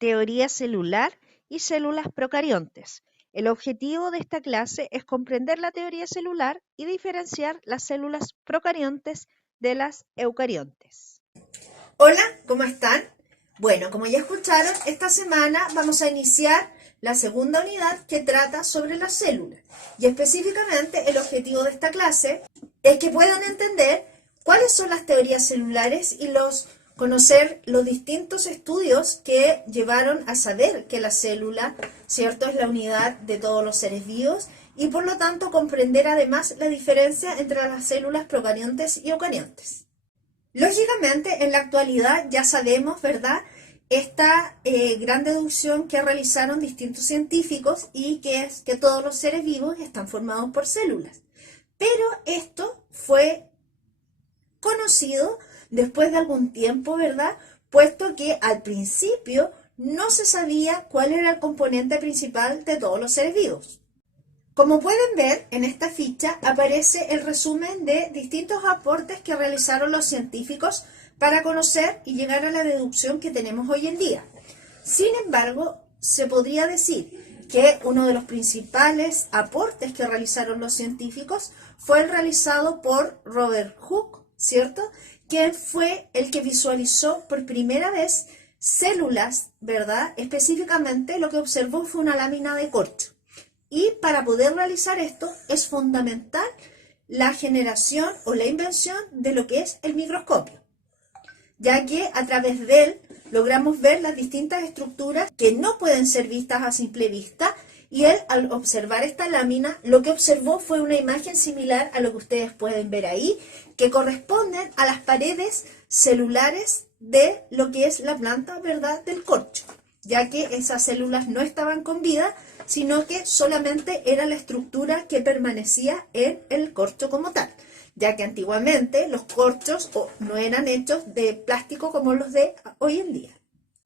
teoría celular y células procariontes. El objetivo de esta clase es comprender la teoría celular y diferenciar las células procariontes de las eucariontes. Hola, ¿cómo están? Bueno, como ya escucharon, esta semana vamos a iniciar la segunda unidad que trata sobre las células. Y específicamente el objetivo de esta clase es que puedan entender cuáles son las teorías celulares y conocer los distintos estudios que llevaron a saber que la célula, ¿cierto?, es la unidad de todos los seres vivos y por lo tanto comprender además la diferencia entre las células procariontes y eucariontes. Lógicamente, en la actualidad ya sabemos, ¿verdad?, esta gran deducción que realizaron distintos científicos y que es que todos los seres vivos están formados por células. Pero esto fue conocido después de algún tiempo, ¿verdad?, puesto que al principio no se sabía cuál era el componente principal de todos los seres vivos. Como pueden ver, en esta ficha aparece el resumen de distintos aportes que realizaron los científicos para conocer y llegar a la deducción que tenemos hoy en día. Sin embargo, se podría decir que uno de los principales aportes que realizaron los científicos fue el realizado por Robert Hooke, ¿cierto?, que fue el que visualizó por primera vez células, ¿verdad? Específicamente lo que observó fue una lámina de corcho. Y para poder realizar esto es fundamental la generación o la invención de lo que es el microscopio, ya que a través de él logramos ver las distintas estructuras que no pueden ser vistas a simple vista, y él, al observar esta lámina, lo que observó fue una imagen similar a lo que ustedes pueden ver ahí, que corresponden a las paredes celulares de lo que es la planta, ¿verdad?, del corcho, ya que esas células no estaban con vida, sino que solamente era la estructura que permanecía en el corcho como tal, ya que antiguamente los corchos no eran hechos de plástico como los de hoy en día.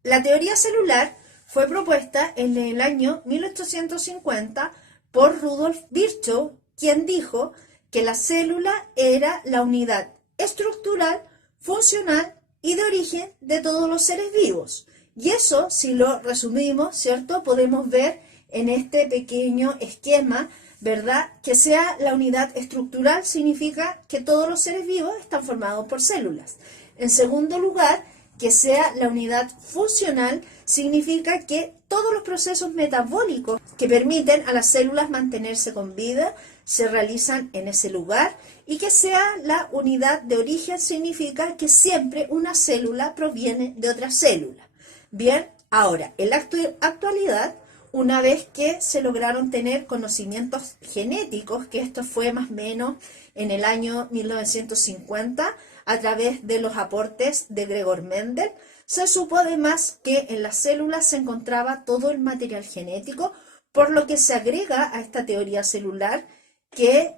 La teoría celular fue propuesta en el año 1850 por Rudolf Virchow, quien dijo que la célula era la unidad estructural, funcional y de origen de todos los seres vivos. Y eso, si lo resumimos, ¿cierto?, podemos ver en este pequeño esquema, ¿verdad?, que sea la unidad estructural significa que todos los seres vivos están formados por células. En segundo lugar, que sea la unidad funcional significa que todos los procesos metabólicos que permiten a las células mantenerse con vida se realizan en ese lugar, y que sea la unidad de origen significa que siempre una célula proviene de otra célula. Bien, ahora, en la actualidad, una vez que se lograron tener conocimientos genéticos, que esto fue más o menos en el año 1950, a través de los aportes de Gregor Mendel, se supo además que en las células se encontraba todo el material genético, por lo que se agrega a esta teoría celular que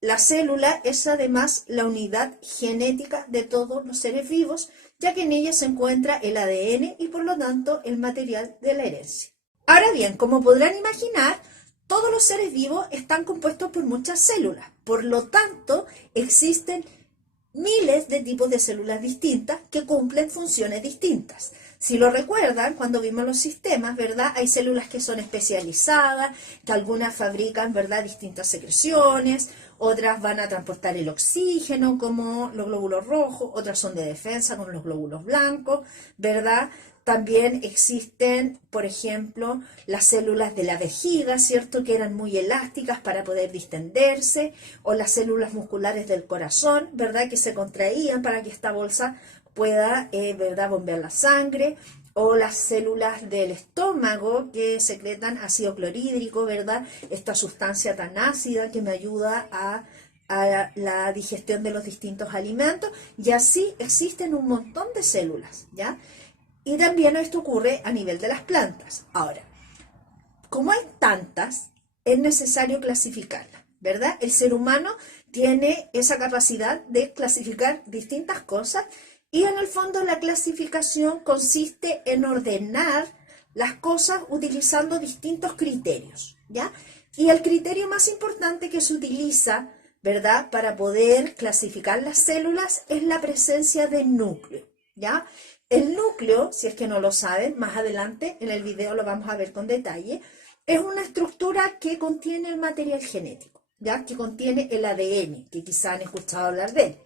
la célula es además la unidad genética de todos los seres vivos, ya que en ella se encuentra el ADN y por lo tanto el material de la herencia. Ahora bien, como podrán imaginar, todos los seres vivos están compuestos por muchas células, por lo tanto existen miles de tipos de células distintas que cumplen funciones distintas. Si lo recuerdan, cuando vimos los sistemas, ¿verdad?, hay células que son especializadas, que algunas fabrican, ¿verdad?, distintas secreciones, otras van a transportar el oxígeno, como los glóbulos rojos, otras son de defensa, como los glóbulos blancos, ¿verdad? También existen, por ejemplo, las células de la vejiga, ¿cierto?, que eran muy elásticas para poder distenderse, o las células musculares del corazón, ¿verdad?, que se contraían para que esta bolsa pueda, ¿verdad?, bombear la sangre, o las células del estómago que secretan ácido clorhídrico, ¿verdad?, esta sustancia tan ácida que me ayuda a la digestión de los distintos alimentos, y así existen un montón de células, ¿ya? Y también esto ocurre a nivel de las plantas. Ahora, como hay tantas, es necesario clasificarlas, ¿verdad? El ser humano tiene esa capacidad de clasificar distintas cosas, y en el fondo la clasificación consiste en ordenar las cosas utilizando distintos criterios, ¿ya? Y el criterio más importante que se utiliza, ¿verdad?, para poder clasificar las células es la presencia de núcleo, ¿ya? El núcleo, si es que no lo saben, más adelante en el video lo vamos a ver con detalle, es una estructura que contiene el material genético, ¿ya? Que contiene el ADN, que quizá han escuchado hablar de él.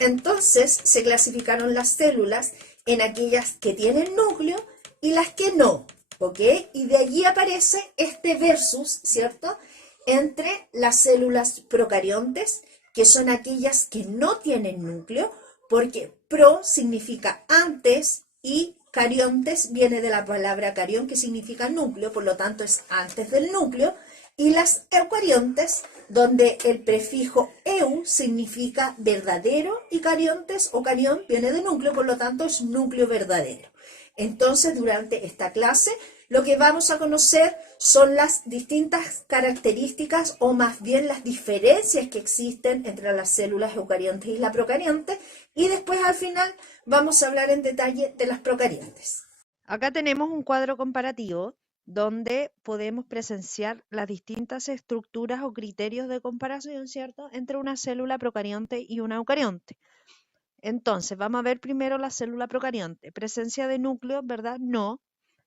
Entonces se clasificaron las células en aquellas que tienen núcleo y las que no, ¿ok? Y de allí aparece este versus, ¿cierto?, entre las células procariontes, que son aquellas que no tienen núcleo, porque pro significa antes y cariontes viene de la palabra carión, que significa núcleo, por lo tanto es antes del núcleo, y las eucariontes, donde el prefijo eu significa verdadero, y cariontes o carión viene de núcleo, por lo tanto es núcleo verdadero. Entonces, durante esta clase, lo que vamos a conocer son las distintas características, o más bien las diferencias que existen entre las células eucariontes y la procarionte, y después al final vamos a hablar en detalle de las procariontes. Acá tenemos un cuadro comparativo donde podemos presenciar las distintas estructuras o criterios de comparación, ¿cierto?, entre una célula procarionte y una eucarionte. Entonces, vamos a ver primero la célula procarionte. Presencia de núcleo, ¿verdad? No,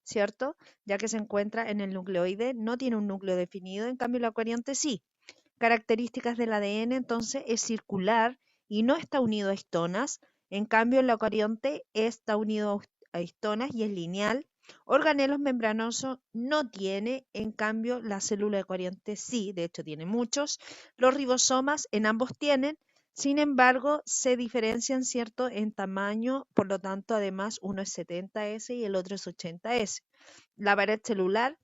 ¿cierto? Ya que se encuentra en el nucleoide, no tiene un núcleo definido, en cambio la eucarionte sí. Características del ADN, entonces, es circular y no está unido a histonas, en cambio la eucarionte está unido a histonas y es lineal. Organelos membranosos no tiene, en cambio la célula eucarionte sí, de hecho tiene muchos. Los ribosomas en ambos tienen, sin embargo se diferencian, ¿cierto?, en tamaño, por lo tanto además uno es 70S y el otro es 80S. La pared celular,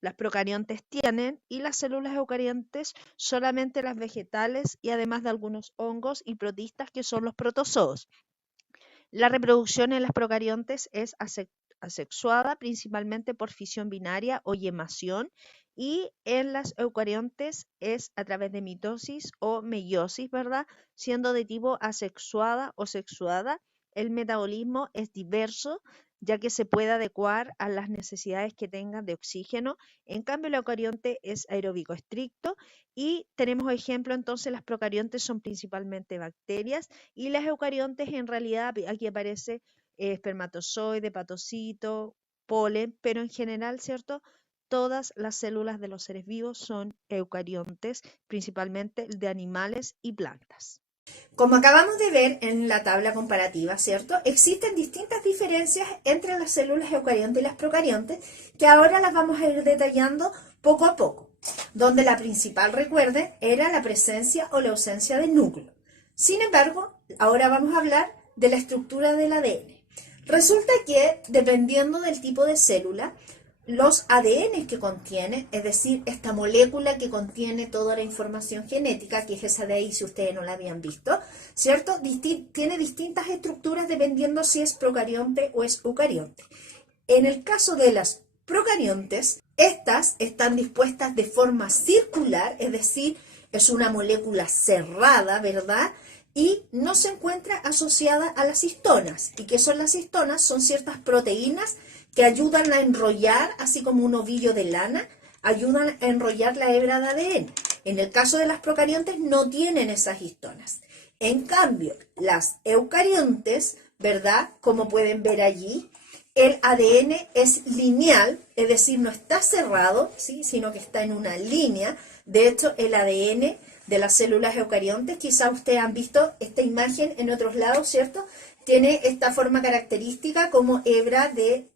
las procariontes tienen, y las células eucariontes solamente las vegetales y además de algunos hongos y protistas que son los protozoos. La reproducción en las procariontes es asexuada principalmente por fisión binaria o yemación, y en las eucariontes es a través de mitosis o meiosis, ¿verdad?, siendo de tipo asexuada o sexuada. El metabolismo es diverso, ya que se puede adecuar a las necesidades que tengan de oxígeno. En cambio, el eucarionte es aeróbico estricto, y tenemos ejemplo, entonces, las procariontes son principalmente bacterias, y las eucariontes en realidad, aquí aparece espermatozoide, patocito, polen, pero en general, ¿cierto?, todas las células de los seres vivos son eucariontes, principalmente de animales y plantas. Como acabamos de ver en la tabla comparativa, ¿cierto?, existen distintas diferencias entre las células eucariontes y las procariontes, que ahora las vamos a ir detallando poco a poco, donde la principal, recuerden, era la presencia o la ausencia del núcleo. Sin embargo, ahora vamos a hablar de la estructura del ADN. Resulta que, dependiendo del tipo de célula, los ADN que contiene, es decir, esta molécula que contiene toda la información genética, que es esa de ahí si ustedes no la habían visto, ¿cierto?, tiene distintas estructuras dependiendo si es procarionte o es eucarionte. En el caso de las procariontes, estas están dispuestas de forma circular, es decir, es una molécula cerrada, ¿verdad?, y no se encuentra asociada a las histonas. ¿Y qué son las histonas? Son ciertas proteínas que ayudan a enrollar, así como un ovillo de lana, ayudan a enrollar la hebra de ADN. En el caso de las procariontes no tienen esas histonas. En cambio, las eucariontes, ¿verdad?, como pueden ver allí, el ADN es lineal, es decir, no está cerrado, ¿sí?, sino que está en una línea. De hecho, el ADN de las células eucariontes, quizá ustedes han visto esta imagen en otros lados, ¿cierto?, tiene esta forma característica como hebra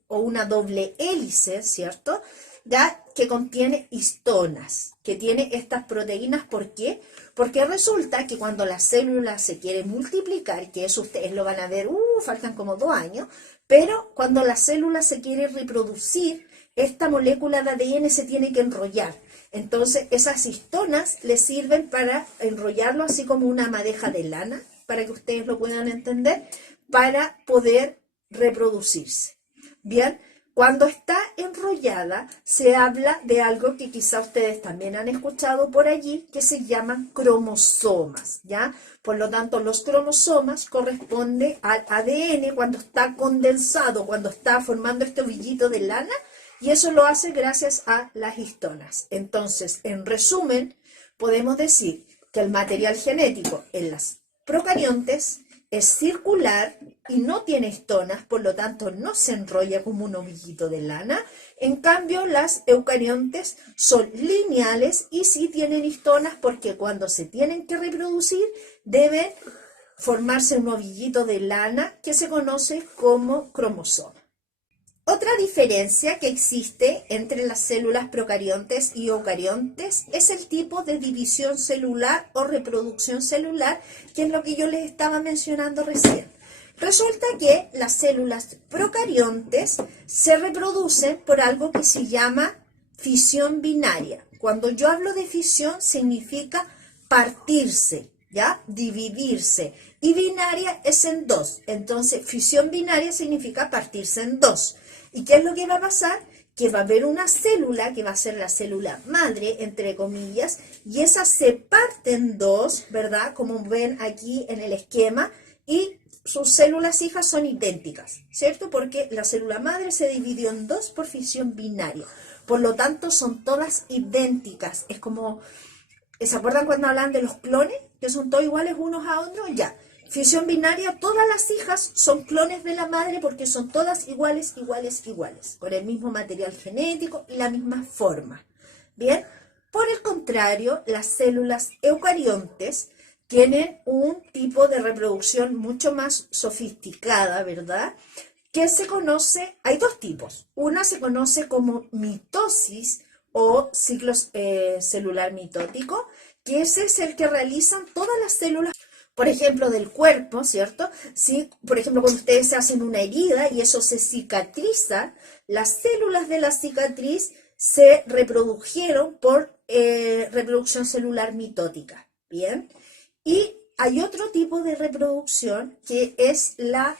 o una doble hélice, ¿cierto?, ¿ya?, que contiene histonas, que tiene estas proteínas. ¿Por qué? Porque resulta que cuando la célula se quiere multiplicar, que eso ustedes lo van a ver, faltan como 2 años, pero cuando la célula se quiere reproducir, esta molécula de ADN se tiene que enrollar. Entonces, esas histonas le sirven para enrollarlo así como una madeja de lana, para que ustedes lo puedan entender, para poder reproducirse. Bien, cuando está enrollada, se habla de algo que quizá ustedes también han escuchado por allí, que se llaman cromosomas, ¿ya? Por lo tanto, los cromosomas corresponden al ADN cuando está condensado, cuando está formando este ovillito de lana, y eso lo hace gracias a las histonas. Entonces, en resumen, podemos decir que el material genético en las procariontes es circular y no tiene histonas, por lo tanto no se enrolla como un ovillito de lana. En cambio, las eucariontes son lineales y sí tienen histonas porque cuando se tienen que reproducir deben formarse un ovillito de lana que se conoce como cromosoma. Otra diferencia que existe entre las células procariontes y eucariontes es el tipo de división celular o reproducción celular, que es lo que yo les estaba mencionando recién. Resulta que las células procariontes se reproducen por algo que se llama fisión binaria. Cuando yo hablo de fisión significa partirse, ¿ya? Dividirse. Y binaria es en dos. Entonces, fisión binaria significa partirse en dos. ¿Y qué es lo que va a pasar? Que va a haber una célula, que va a ser la célula madre, entre comillas, y esa se parte en dos, ¿verdad? Como ven aquí en el esquema, y sus células hijas son idénticas, ¿cierto? Porque la célula madre se dividió en dos por fisión binaria. Por lo tanto, son todas idénticas. Es como, ¿se acuerdan cuando hablan de los clones? Que son todos iguales unos a otros, ya. Fisión binaria, todas las hijas son clones de la madre porque son todas iguales, con el mismo material genético y la misma forma. Bien, por el contrario, las células eucariontes tienen un tipo de reproducción mucho más sofisticada, ¿verdad? Que se conoce, hay dos tipos. Una se conoce como mitosis o ciclo celular mitótico, que ese es el que realizan todas las células, por ejemplo, del cuerpo, ¿cierto? Si, por ejemplo, cuando ustedes se hacen una herida y eso se cicatriza, las células de la cicatriz se reprodujeron por reproducción celular mitótica, ¿bien? Y hay otro tipo de reproducción que es la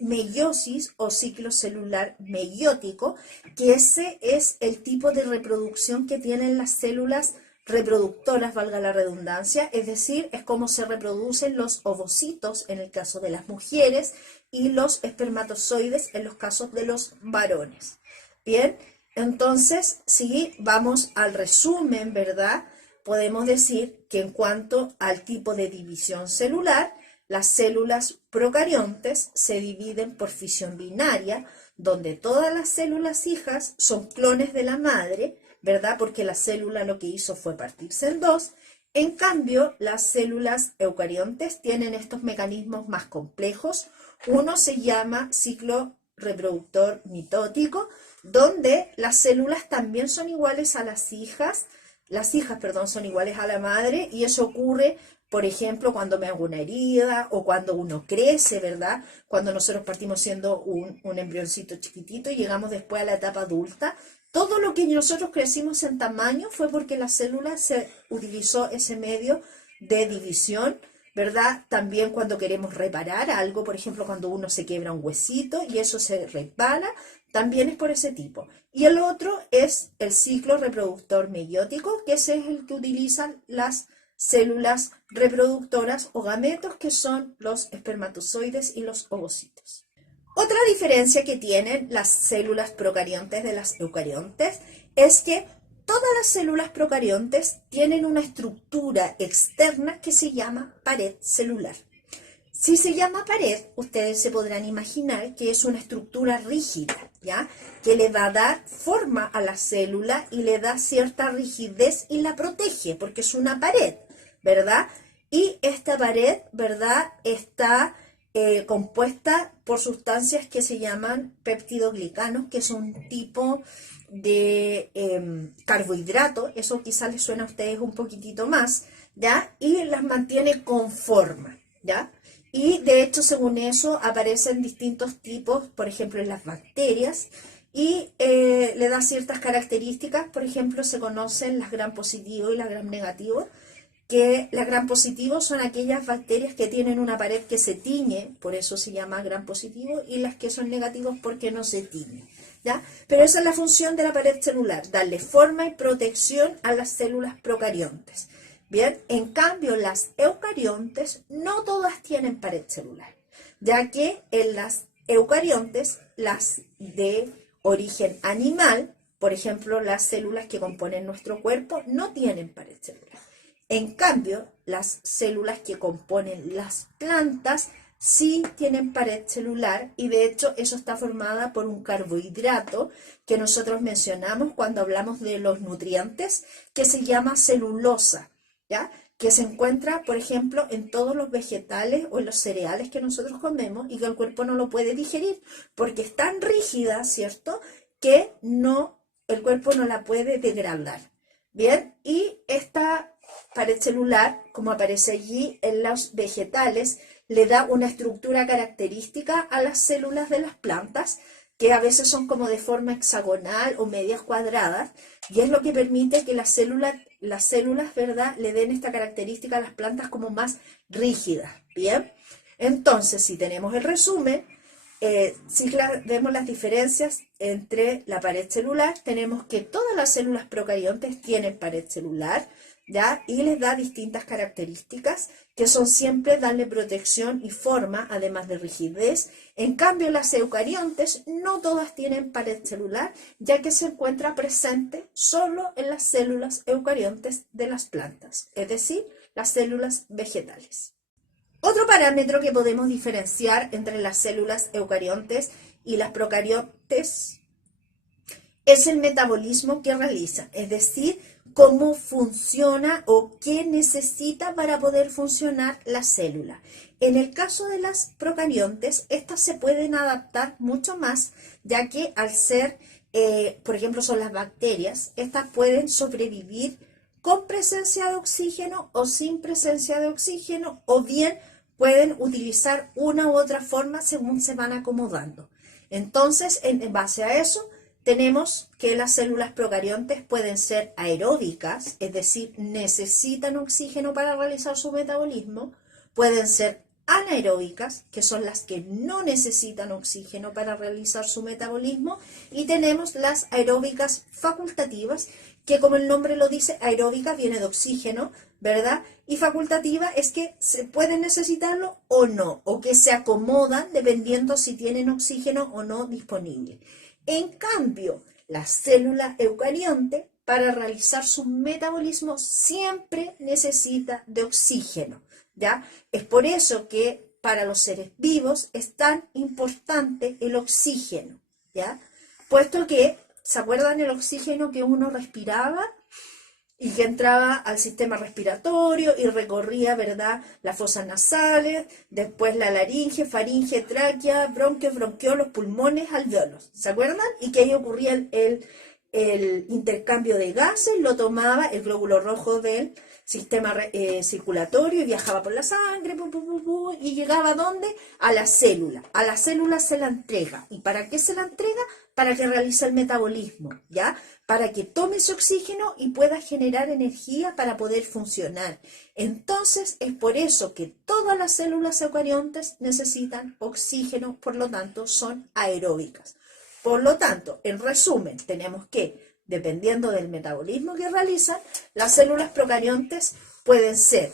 meiosis o ciclo celular meiótico, que ese es el tipo de reproducción que tienen las células reproductoras, valga la redundancia, es decir, es como se reproducen los ovocitos en el caso de las mujeres y los espermatozoides en los casos de los varones. Bien, entonces, si vamos al resumen, ¿verdad? Podemos decir que en cuanto al tipo de división celular, las células procariontes se dividen por fisión binaria, donde todas las células hijas son clones de la madre, ¿verdad? Porque la célula lo que hizo fue partirse en dos. En cambio, las células eucariontes tienen estos mecanismos más complejos. Uno se llama ciclo reproductor mitótico, donde las células también son iguales a las hijas, son iguales a la madre, y eso ocurre, por ejemplo, cuando me hago una herida o cuando uno crece, ¿verdad? Cuando nosotros partimos siendo un embrioncito chiquitito y llegamos después a la etapa adulta, todo lo que nosotros crecimos en tamaño fue porque la célula se utilizó ese medio de división, ¿verdad? También cuando queremos reparar algo, por ejemplo, cuando uno se quiebra un huesito y eso se repara, también es por ese tipo. Y el otro es el ciclo reproductor meiótico, que ese es el que utilizan las células reproductoras o gametos, que son los espermatozoides y los ovocitos. Otra diferencia que tienen las células procariontes de las eucariontes es que todas las células procariontes tienen una estructura externa que se llama pared celular. Si se llama pared, ustedes se podrán imaginar que es una estructura rígida, ¿ya? Que le va a dar forma a la célula y le da cierta rigidez y la protege, porque es una pared, ¿verdad? Y esta pared, ¿verdad?, está compuesta por sustancias que se llaman peptidoglicanos, que son un tipo de carbohidrato. Eso quizás les suena a ustedes un poquitito más, ¿ya? Y las mantiene con forma, ¿ya? Y de hecho, según eso, aparecen distintos tipos, por ejemplo, en las bacterias, y le da ciertas características. Por ejemplo, se conocen las gram positivo y las gram negativo, que las gram positivo son aquellas bacterias que tienen una pared que se tiñe, por eso se llama gram positivo, y las que son negativos porque no se tiñe, ¿ya? Pero esa es la función de la pared celular, darle forma y protección a las células procariontes. Bien, en cambio las eucariontes no todas tienen pared celular, ya que en las eucariontes, las de origen animal, por ejemplo, las células que componen nuestro cuerpo, no tienen pared celular. En cambio, las células que componen las plantas sí tienen pared celular y de hecho eso está formada por un carbohidrato que nosotros mencionamos cuando hablamos de los nutrientes, que se llama celulosa, ¿ya? Que se encuentra, por ejemplo, en todos los vegetales o en los cereales que nosotros comemos y que el cuerpo no lo puede digerir porque es tan rígida, ¿cierto?, que el cuerpo no la puede degradar. Bien, y esta pared celular, como aparece allí en los vegetales, le da una estructura característica a las células de las plantas, que a veces son como de forma hexagonal o medias cuadradas, y es lo que permite que las células, ¿verdad?, le den esta característica a las plantas como más rígidas. Bien, entonces, si tenemos el resumen, si vemos las diferencias entre la pared celular, tenemos que todas las células procariontes tienen pared celular, ¿ya? Y les da distintas características, que son siempre darle protección y forma, además de rigidez. En cambio, las eucariontes no todas tienen pared celular, ya que se encuentra presente solo en las células eucariontes de las plantas, es decir, las células vegetales. Otro parámetro que podemos diferenciar entre las células eucariontes y las procariontes es el metabolismo que realizan, es decir, cómo funciona o qué necesita para poder funcionar la célula. En el caso de las procariontes, estas se pueden adaptar mucho más, ya que al ser, por ejemplo, son las bacterias, estas pueden sobrevivir con presencia de oxígeno o sin presencia de oxígeno, o bien pueden utilizar una u otra forma según se van acomodando. Entonces, en base a eso, tenemos que las células procariontes pueden ser aeróbicas, es decir, necesitan oxígeno para realizar su metabolismo, pueden ser anaeróbicas, que son las que no necesitan oxígeno para realizar su metabolismo, y tenemos las aeróbicas facultativas, que como el nombre lo dice, aeróbica viene de oxígeno, ¿verdad? Y facultativa es que se pueden necesitarlo o no, o que se acomodan dependiendo si tienen oxígeno o no disponible. En cambio, la célula eucarionte, para realizar su metabolismo, siempre necesita de oxígeno, ¿ya? Es por eso que para los seres vivos es tan importante el oxígeno, ¿ya? Puesto que, ¿se acuerdan el oxígeno que uno respiraba y que entraba al sistema respiratorio y recorría, ¿verdad?, las fosas nasales, después la laringe, faringe, tráquea, bronquios, bronquiolos, pulmones, alveolos? ¿Se acuerdan? Y que ahí ocurría el intercambio de gases, lo tomaba el glóbulo rojo del sistema circulatorio y viajaba por la sangre, y llegaba ¿a dónde? A la célula. A la célula se la entrega. ¿Y para qué se la entrega? Para que realice el metabolismo, ¿ya? Para que tome ese oxígeno y pueda generar energía para poder funcionar. Entonces, es por eso que todas las células eucariontes necesitan oxígeno, por lo tanto, son aeróbicas. Por lo tanto, en resumen, tenemos que, dependiendo del metabolismo que realizan, las células procariontes pueden ser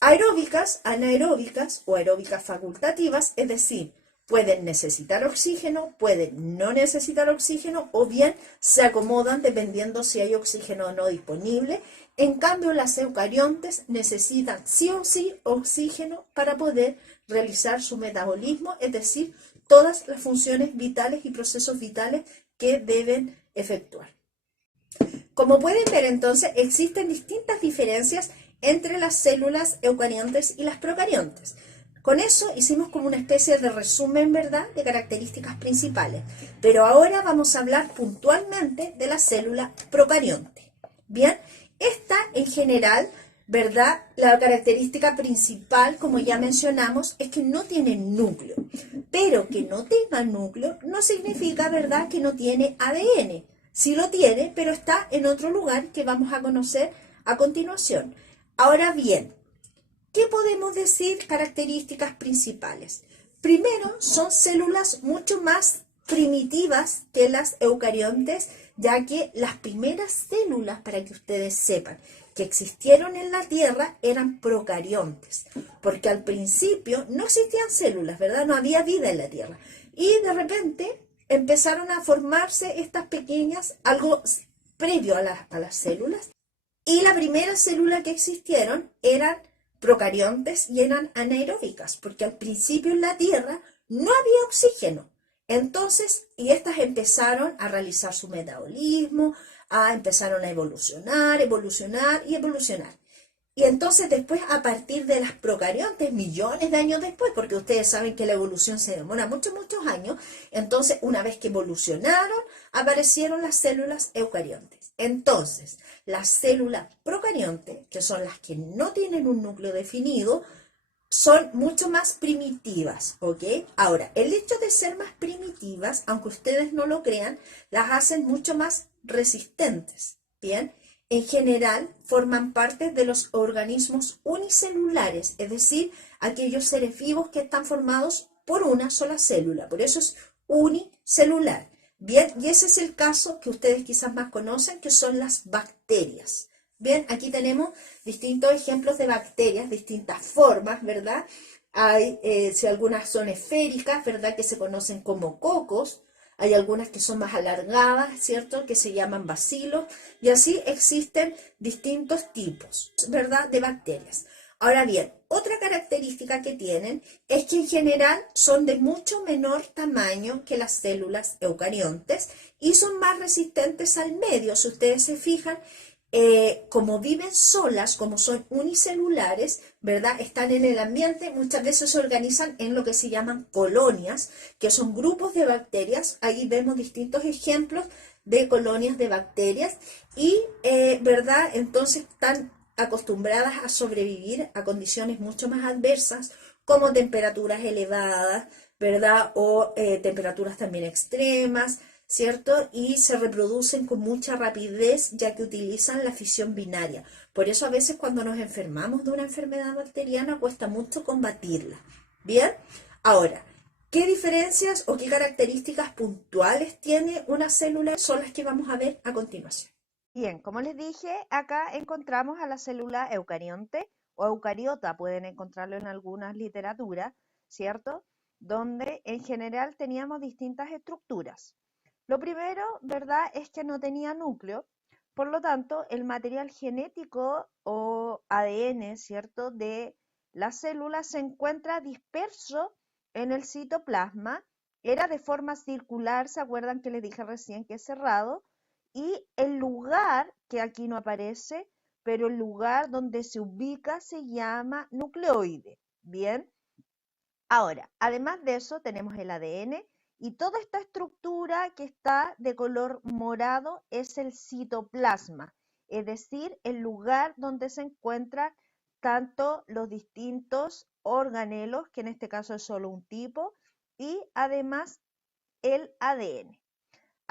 aeróbicas, anaeróbicas o aeróbicas facultativas, es decir, pueden necesitar oxígeno, pueden no necesitar oxígeno, o bien se acomodan dependiendo si hay oxígeno o no disponible. En cambio, las eucariontes necesitan sí o sí oxígeno para poder realizar su metabolismo, es decir, todas las funciones vitales y procesos vitales que deben efectuar. Como pueden ver, entonces, existen distintas diferencias entre las células eucariontes y las procariontes. Con eso hicimos como una especie de resumen, ¿verdad?, de características principales. Pero ahora vamos a hablar puntualmente de la célula procarionte. Bien, esta en general, ¿verdad?, la característica principal, como ya mencionamos, es que no tiene núcleo. Pero que no tenga núcleo no significa, ¿verdad?, que no tiene ADN. Sí lo tiene, pero está en otro lugar que vamos a conocer a continuación. Ahora bien, ¿qué podemos decir características principales? Primero, son células mucho más primitivas que las eucariontes, ya que las primeras células, para que ustedes sepan, que existieron en la Tierra eran procariontes, porque al principio no existían células, ¿verdad? No había vida en la Tierra. Y de repente empezaron a formarse estas pequeñas, algo previo a las células, y la primera célula que existieron eran procariontes y eran anaeróbicas, porque al principio en la Tierra no había oxígeno. Entonces, y estas empezaron a realizar su metabolismo, empezaron a evolucionar, evolucionar y evolucionar. Y entonces después, a partir de las procariontes, millones de años después, porque ustedes saben que la evolución se demora muchos, muchos años, entonces una vez que evolucionaron, aparecieron las células eucariontes. Entonces, las células procariontes, que son las que no tienen un núcleo definido, son mucho más primitivas, ¿ok? Ahora, el hecho de ser más primitivas, aunque ustedes no lo crean, las hacen mucho más resistentes, ¿bien? En general, forman parte de los organismos unicelulares, es decir, aquellos seres vivos que están formados por una sola célula, por eso es unicelular. Bien, y ese es el caso que ustedes quizás más conocen, que son las bacterias. Bien, aquí tenemos distintos ejemplos de bacterias, distintas formas, ¿verdad? Hay, si algunas son esféricas, ¿verdad? Que se conocen como cocos. Hay algunas que son más alargadas, ¿cierto? Que se llaman bacilos. Y así existen distintos tipos, ¿verdad? De bacterias. Ahora bien, otra característica que tienen es que en general son de mucho menor tamaño que las células eucariontes y son más resistentes al medio. Si ustedes se fijan, como viven solas, como son unicelulares, ¿verdad? Están en el ambiente, muchas veces se organizan en lo que se llaman colonias, que son grupos de bacterias. Ahí vemos distintos ejemplos de colonias de bacterias y, ¿verdad? Entonces están acostumbradas a sobrevivir a condiciones mucho más adversas, como temperaturas elevadas, ¿verdad? O temperaturas también extremas, ¿cierto? Y se reproducen con mucha rapidez ya que utilizan la fisión binaria. Por eso a veces cuando nos enfermamos de una enfermedad bacteriana cuesta mucho combatirla. Bien, ahora, ¿qué diferencias o qué características puntuales tiene una célula? Son las que vamos a ver a continuación. Bien, como les dije, acá encontramos a la célula eucarionte o eucariota, pueden encontrarlo en algunas literaturas, ¿cierto? Donde en general teníamos distintas estructuras. Lo primero, ¿verdad?, es que no tenía núcleo, por lo tanto, el material genético o ADN, ¿cierto?, de la célula se encuentra disperso en el citoplasma, era de forma circular, ¿se acuerdan que les dije recién que es cerrado? Y el lugar, que aquí no aparece, pero el lugar donde se ubica se llama nucleoide. Bien, ahora, además de eso, tenemos el ADN y toda esta estructura que está de color morado es el citoplasma, es decir, el lugar donde se encuentran tanto los distintos organelos, que en este caso es solo un tipo, y además el ADN.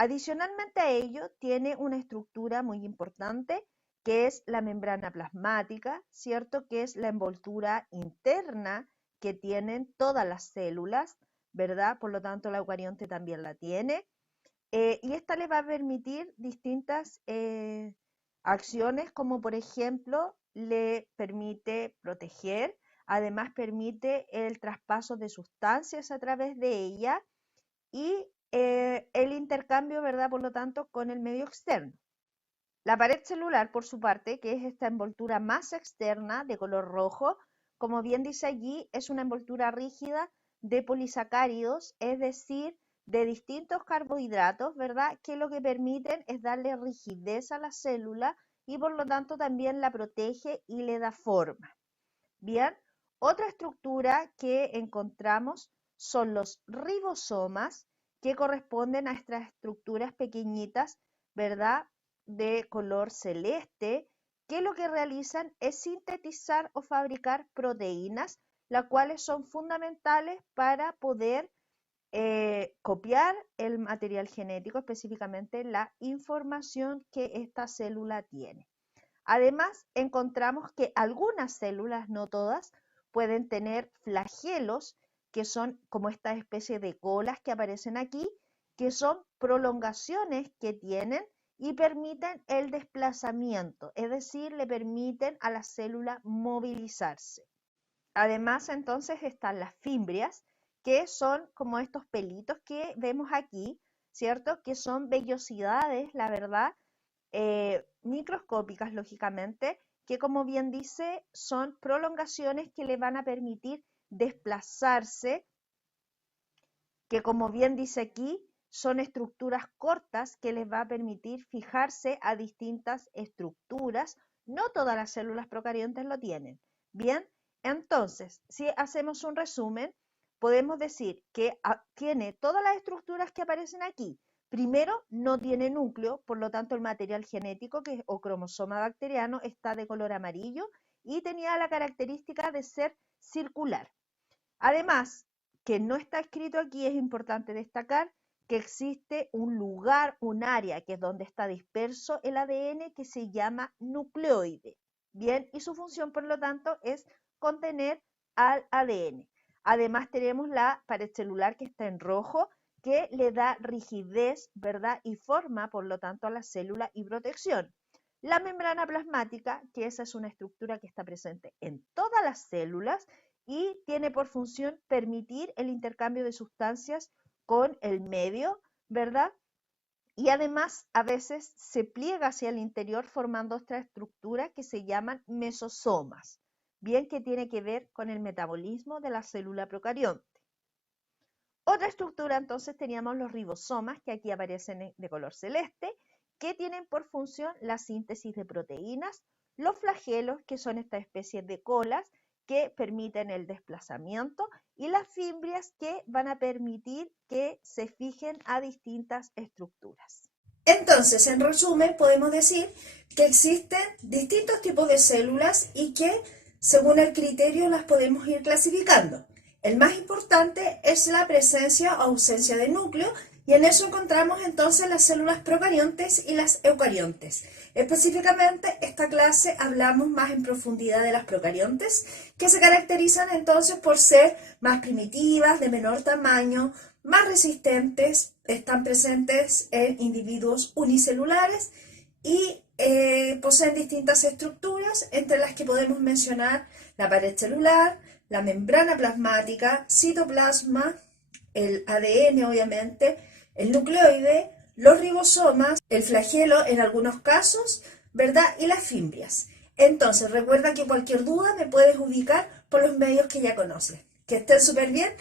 Adicionalmente a ello, tiene una estructura muy importante que es la membrana plasmática, ¿cierto? Que es la envoltura interna que tienen todas las células, ¿verdad? Por lo tanto, la eucarionte también la tiene. Y esta le va a permitir distintas acciones, como por ejemplo, le permite proteger, además permite el traspaso de sustancias a través de ella y el intercambio, ¿verdad? Por lo tanto, con el medio externo. La pared celular, por su parte, que es esta envoltura más externa de color rojo, como bien dice allí, es una envoltura rígida de polisacáridos, es decir, de distintos carbohidratos, ¿verdad? Que lo que permiten es darle rigidez a la célula y por lo tanto también la protege y le da forma. Bien, otra estructura que encontramos son los ribosomas, que corresponden a estas estructuras pequeñitas, ¿verdad? De color celeste, que lo que realizan es sintetizar o fabricar proteínas, las cuales son fundamentales para poder copiar el material genético, específicamente la información que esta célula tiene. Además, encontramos que algunas células, no todas, pueden tener flagelos, que son como esta especie de colas que aparecen aquí, que son prolongaciones que tienen y permiten el desplazamiento, es decir, le permiten a la célula movilizarse. Además, entonces están las fimbrias, que son como estos pelitos que vemos aquí, ¿cierto? Que son vellosidades, la verdad, microscópicas, lógicamente, que, como bien dice, son prolongaciones que le van a permitir desplazarse, que, como bien dice aquí, son estructuras cortas que les va a permitir fijarse a distintas estructuras. No todas las células procariontes lo tienen. Bien, entonces, si hacemos un resumen, podemos decir que tiene todas las estructuras que aparecen aquí. Primero, no tiene núcleo, por lo tanto el material genético o cromosoma bacteriano está de color amarillo y tenía la característica de ser circular. Además, que no está escrito aquí, es importante destacar que existe un lugar, un área, que es donde está disperso el ADN, que se llama nucleoide. Bien, y su función, por lo tanto, es contener al ADN. Además, tenemos la pared celular que está en rojo, que le da rigidez, ¿verdad? Y forma, por lo tanto, a la célula y protección. La membrana plasmática, que esa es una estructura que está presente en todas las células y tiene por función permitir el intercambio de sustancias con el medio, ¿verdad? Y además a veces se pliega hacia el interior formando otra estructura que se llaman mesosomas, bien, que tiene que ver con el metabolismo de la célula procarionte. Otra estructura, entonces, teníamos los ribosomas, que aquí aparecen de color celeste, que tienen por función la síntesis de proteínas, los flagelos, que son estas especies de colas que permiten el desplazamiento, y las fimbrias, que van a permitir que se fijen a distintas estructuras. Entonces, en resumen, podemos decir que existen distintos tipos de células y que, según el criterio, las podemos ir clasificando. El más importante es la presencia o ausencia de núcleo, y en eso encontramos entonces las células procariontes y las eucariontes. Específicamente, esta clase hablamos más en profundidad de las procariontes, que se caracterizan entonces por ser más primitivas, de menor tamaño, más resistentes, están presentes en individuos unicelulares y poseen distintas estructuras, entre las que podemos mencionar la pared celular, la membrana plasmática, citoplasma, el ADN obviamente, el nucleoide, los ribosomas, el flagelo en algunos casos, ¿verdad? Y las fimbrias. Entonces, recuerda que cualquier duda me puedes ubicar por los medios que ya conoces. Que estén súper bien.